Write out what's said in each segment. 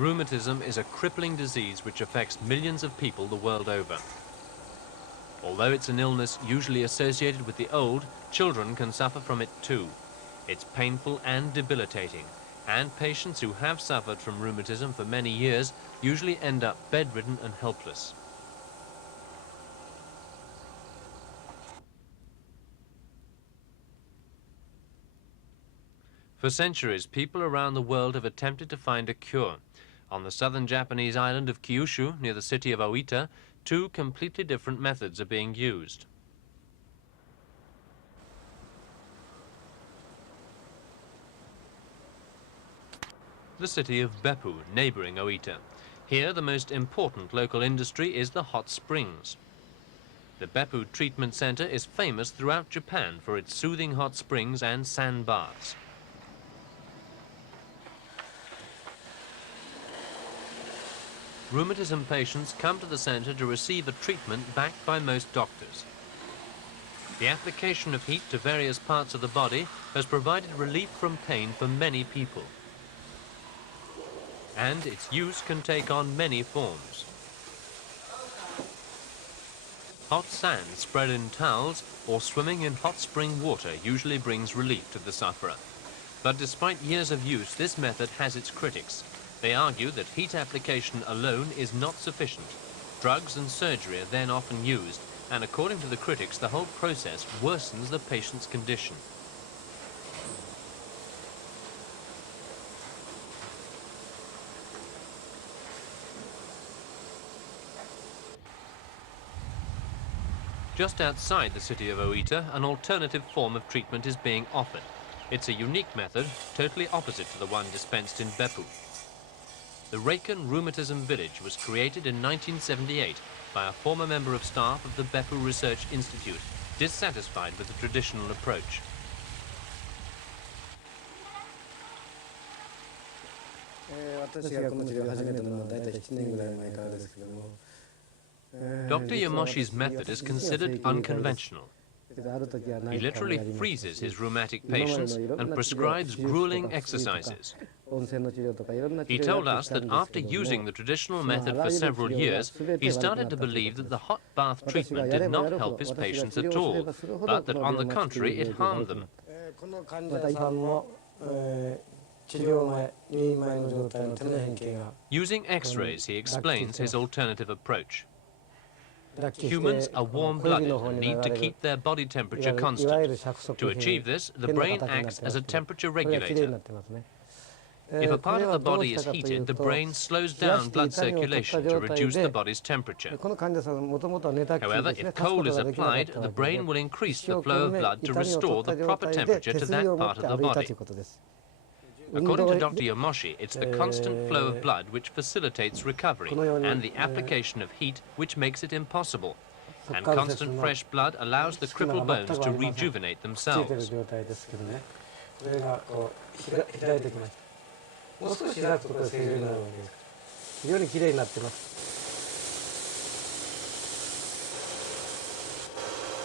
Rheumatism is a crippling disease which affects millions of people the world over. Although it's an illness usually associated with the old, children can suffer from it too. It's painful and debilitating, and patients who have suffered from rheumatism for many years usually end up bedridden and helpless. For centuries, people around the world have attempted to find a cure. On the southern Japanese island of Kyushu, near the city of Oita, two completely different methods are being used. The city of Beppu, neighboring Oita. Here, the most important local industry is the hot springs. The Beppu Treatment Center is famous throughout Japan for its soothing hot springs and sand baths. Rheumatism patients come to the center to receive a treatment backed by most doctors. The application of heat to various parts of the body has provided relief from pain for many people. And its use can take on many forms. Hot sand spread in towels or swimming in hot spring water usually brings relief to the sufferer. But despite years of use, this method has its critics. They argue that heat application alone is not sufficient. Drugs and surgery are then often used, and according to the critics, the whole process worsens the patient's condition. Just outside the city of Oita, an alternative form of treatment is being offered. It's a unique method, totally opposite to the one dispensed in Beppu. The Reikan Rheumatism Village was created in 1978 by a former member of staff of the Beppu Research Institute, dissatisfied with the traditional approach. Dr. Yamoshi's method is considered unconventional. He literally freezes his rheumatic patients and prescribes gruelling exercises. He told us that after using the traditional method for several years, he started to believe that the hot bath treatment did not help his patients at all, but that on the contrary it harmed them. Using X-rays, he explains his alternative approach. Humans are warm-blooded and need to keep their body temperature constant. To achieve this, the brain acts as a temperature regulator. If a part of the body is heated, the brain slows down blood circulation to reduce the body's temperature. However, if cold is applied, the brain will increase the flow of blood to restore the proper temperature to that part of the body. According to Dr. Yamoshi, it's the constant flow of blood which facilitates recovery, and the application of heat which makes it impossible. And constant fresh blood allows the crippled bones to rejuvenate themselves.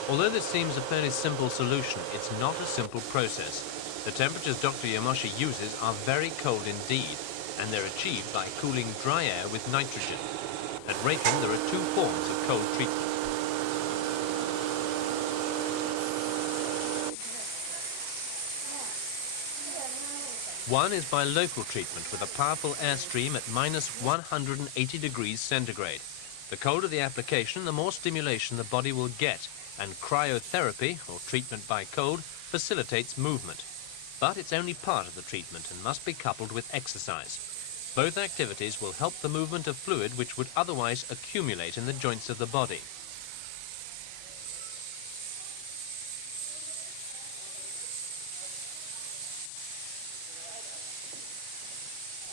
Although this seems a fairly simple solution, it's not a simple process. The temperatures Dr. Yamoshi uses are very cold indeed, and they're achieved by cooling dry air with nitrogen. At Reikan, there are two forms of cold treatment. One is by local treatment with a powerful airstream at minus 180 degrees centigrade. The colder the application, the more stimulation the body will get, and cryotherapy, or treatment by cold, facilitates movement. But it's only part of the treatment and must be coupled with exercise. Both activities will help the movement of fluid which would otherwise accumulate in the joints of the body.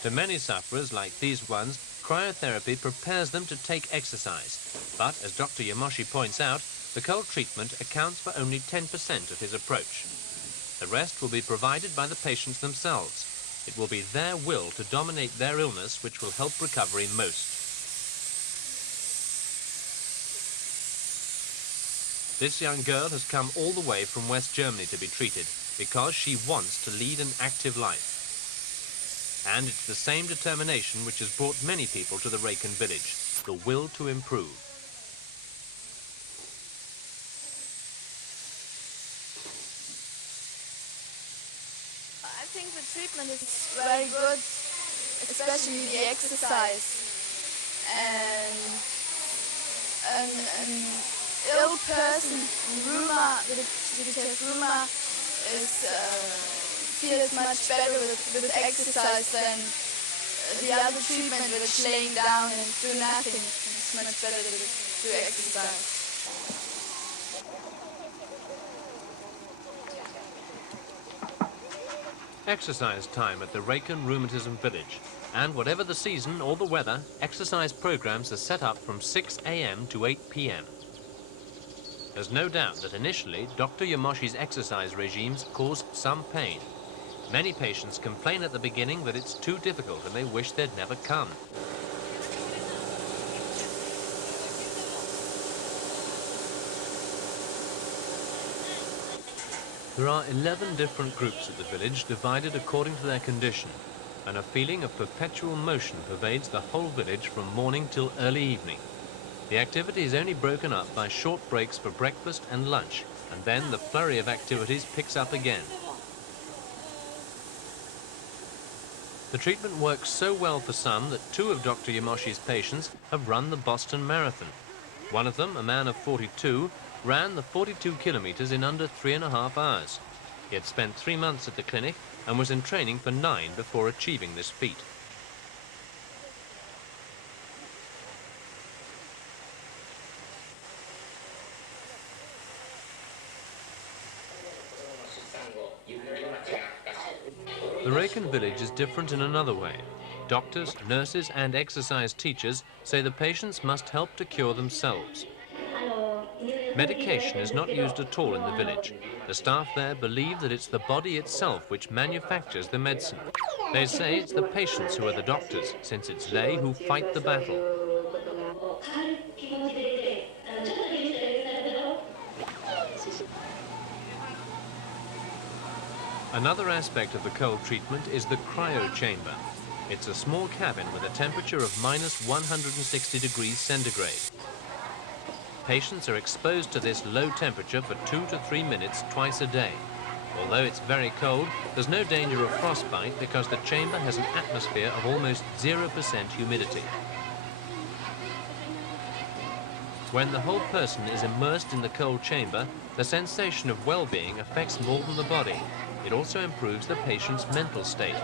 To many sufferers like these ones, cryotherapy prepares them to take exercise. But, as Dr. Yamoshi points out, the cold treatment accounts for only 10% of his approach. The rest will be provided by the patients themselves. It will be their will to dominate their illness which will help recovery most. This young girl has come all the way from West Germany to be treated because she wants to lead an active life. And it's the same determination which has brought many people to the Raken village, the will to improve. I think the treatment is very good, especially the exercise. And an ill person, which has rheuma, feels much better with exercise than the other treatment, which laying down and do nothing. It's much better to do exercise. Exercise time at the Raken Rheumatism Village. And whatever the season or the weather, exercise programs are set up from 6 a.m. to 8 p.m. There's no doubt that initially, Dr. Yamoshi's exercise regimes caused some pain. Many patients complain at the beginning that it's too difficult and they wish they'd never come. There are 11 different groups at the village, divided according to their condition, and a feeling of perpetual motion pervades the whole village from morning till early evening. The activity is only broken up by short breaks for breakfast and lunch, and then the flurry of activities picks up again. The treatment works so well for some that 2 of Dr. Yamoshi's patients have run the Boston Marathon. One of them, a man of 42, ran the 42 kilometers in under 3.5 hours. He had spent 3 months at the clinic and was in training for 9 before achieving this feat. The Raken village is different in another way. Doctors, nurses and exercise teachers say the patients must help to cure themselves. Medication is not used at all in the village. The staff there believe that it's the body itself which manufactures the medicine. They say it's the patients who are the doctors, since it's they who fight the battle. Another aspect of the cold treatment is the cryo chamber. It's a small cabin with a temperature of -160 degrees centigrade. Patients are exposed to this low temperature for 2 to 3 minutes twice a day. Although it's very cold, there's no danger of frostbite because the chamber has an atmosphere of almost 0% humidity. When the whole person is immersed in the cold chamber, the sensation of well-being affects more than the body. It also improves the patient's mental state.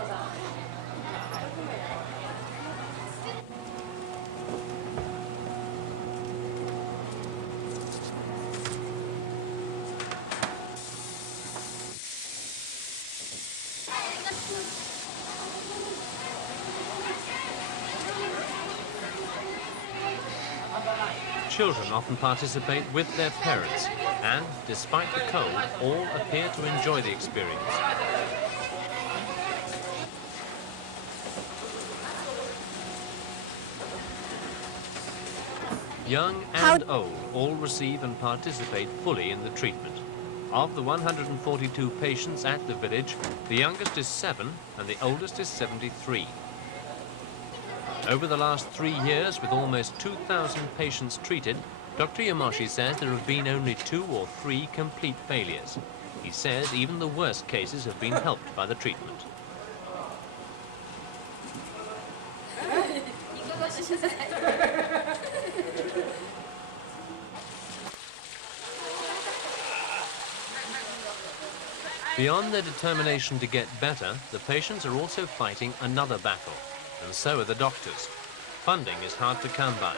Children often participate with their parents, and, despite the cold, all appear to enjoy the experience. Young and old all receive and participate fully in the treatment. Of the 142 patients at the village, the youngest is 7 and the oldest is 73. Over the last 3 years, with almost 2,000 patients treated, Dr. Yamoshi says there have been only 2 or 3 complete failures. He says even the worst cases have been helped by the treatment. Beyond their determination to get better, the patients are also fighting another battle, and so are the doctors. Funding is hard to come by.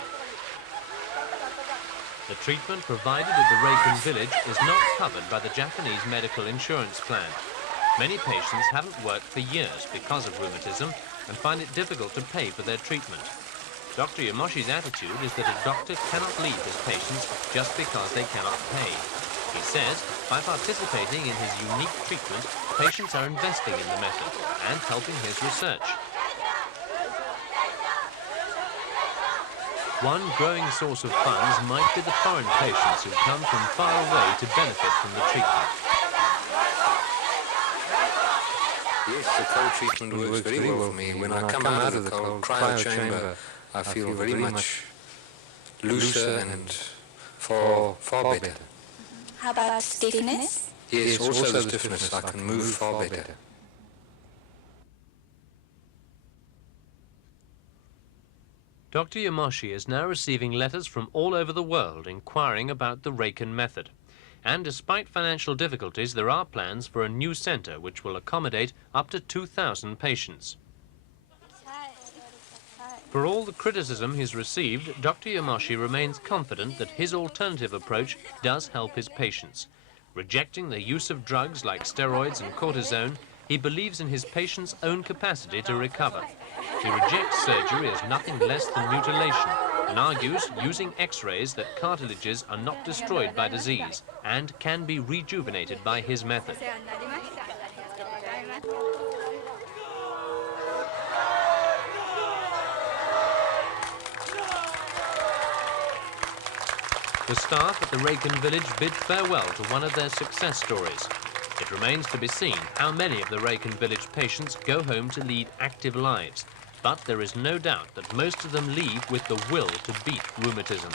The treatment provided at the Raken village is not covered by the Japanese medical insurance plan. Many patients haven't worked for years because of rheumatism and find it difficult to pay for their treatment. Dr. Yamoshi's attitude is that a doctor cannot leave his patients just because they cannot pay. He says, by participating in his unique treatment, patients are investing in the method and helping his research. One growing source of funds might be the foreign patients who come from far away to benefit from the treatment. Yes, the cold treatment works very well for me. When I come out of the cold cryo chamber, I feel very much looser and far better. How about stiffness? Yes, also the stiffness. I can move far better. Dr. Yamoshi is now receiving letters from all over the world inquiring about the Reiken method. And despite financial difficulties, there are plans for a new centre which will accommodate up to 2,000 patients. For all the criticism he's received, Dr. Yamoshi remains confident that his alternative approach does help his patients. Rejecting the use of drugs like steroids and cortisone, he believes in his patients' own capacity to recover. He rejects surgery as nothing less than mutilation and argues, using X-rays, that cartilages are not destroyed by disease and can be rejuvenated by his method. The staff at the Reiken village bid farewell to one of their success stories. It remains to be seen how many of the Reiken village patients go home to lead active lives. But there is no doubt that most of them leave with the will to beat rheumatism.